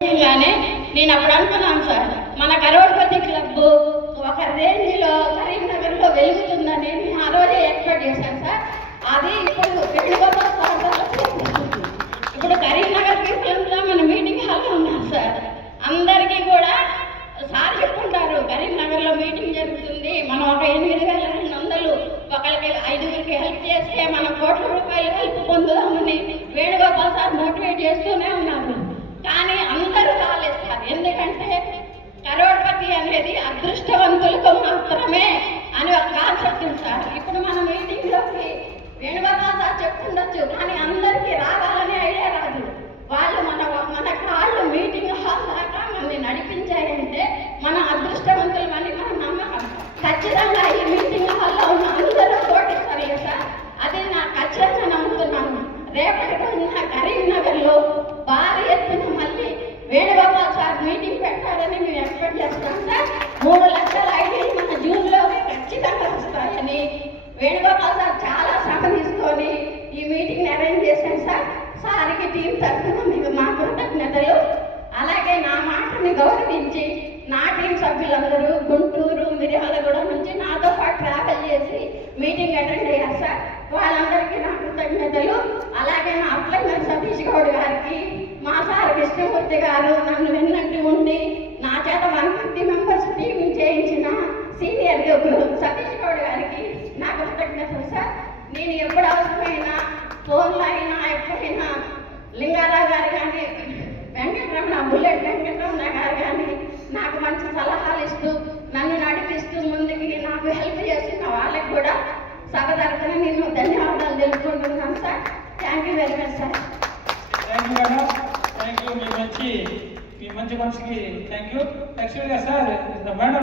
గానే నేను అప్పుడు అనుకున్నాను సార్, మన కరోడ్పతి క్లబ్ ఒక రేంజ్లో కరీంనగర్లో వెలుగుతుందని నేను ఆ రోజే ఎక్స్పెక్ట్ చేశాను సార్. అది ఇప్పుడు ఇప్పుడు కరీంనగర్ పీపుల్స్లో మన మీటింగ్ హాల్లో ఉన్నాం సార్. అందరికీ కూడా సార్ చెప్పుకుంటారు, కరీంనగర్లో మీటింగ్ జరుగుతుంది, మనం ఒక 8,200 ఒకరికి 5గురికి హెల్ప్ చేస్తే మనం కోట్ల రూపాయలు హెల్ప్ పొందుదామని వేణుగోపాల్ సార్ మోటివేట్ చేస్తూనే ఉన్నారు. కానీ అందరూ రాలేదు సార్, ఎందుకంటే కరోడ్పతి అనేది అదృష్టవంతులకు మాత్రమే అని ఒక కాన్సెప్ట్ ఉంది సార్. ఇప్పుడు మన మీటింగ్లోకి వేణుగోపాల్ సార్ చెప్తుండొచ్చు, కానీ అందరికీ రావాలనే ఐడియా రాదు. వాళ్ళు మన కాళ్ళు మీటింగ్ హాల్ దాకా మనల్ని నడిపించాయంటే మన అదృష్టవంతులమని మన నమ్మకం. ఖచ్చితంగా ఈ మీటింగ్ హాల్లో ఉన్న అందరూ పోటీస్తారు సార్, అది నాకు ఖచ్చితంగా నమ్ముతున్నాను. రేపటి రోజున కరీంనగర్లో భారీ ఎత్తున మళ్ళీ వేణుగోపాల్ సార్ మీటింగ్ పెట్టాలని మేము ఎక్స్పెక్ట్ చేస్తాం సార్. 3 లక్షల ఐడీలు మన జూన్లోనే ఖచ్చితంగా వస్తాయని వేణుగోపాల్ సార్ చాలా శ్రమ తీసుకొని ఈ మీటింగ్ అరేంజ్ చేశాను సార్. సార్కి టీం తరఫున మీకు మా కృతజ్ఞతలు. అలాగే నా మాటని గౌరవించి నా టీం సభ్యులందరూ గుంటూరు, మిర్యాలగూడ నుంచి నాతో పాటు ట్రావెల్ చేసి మీటింగ్ అటెండ్ అయ్యారు సార్. వాళ్ళందరికీ నా కృతజ్ఞతలు. అలాగే నా అప్లైనర్ సతీష్ గౌడ్ గారికి, మా సార్ కృష్ణమూర్తి గారు నన్ను వెన్నంటి ఉండి నా చేత 150 మెంబర్స్ టీం చేయించిన సీనియర్ సతీష్ గౌడ్ గారికి నా కృతజ్ఞతలు సార్. నేను ఎప్పుడు అవసరమైనా ఫోన్లో అయినా ఎప్పుడైనా లింగారావు గారు కానీ, వెంకటరమణ బుల్లెట్ వెంకటరమణ గారు కానీ నాకు మంచి సలహాలు ఇస్తూ నన్ను నడిపిస్తూ ముందుకి నాకు హెల్ప్ చేస్తున్న వాళ్ళకి కూడా సభ తరఫున నేను ధన్యవాదాలు తెలుపుకుంటున్నాను sir. Thank you very much sir. Thank you madam, thank you. మీ మంచి మనిషికి థ్యాంక్ యూ. యాక్చువల్గా సార్ మేడం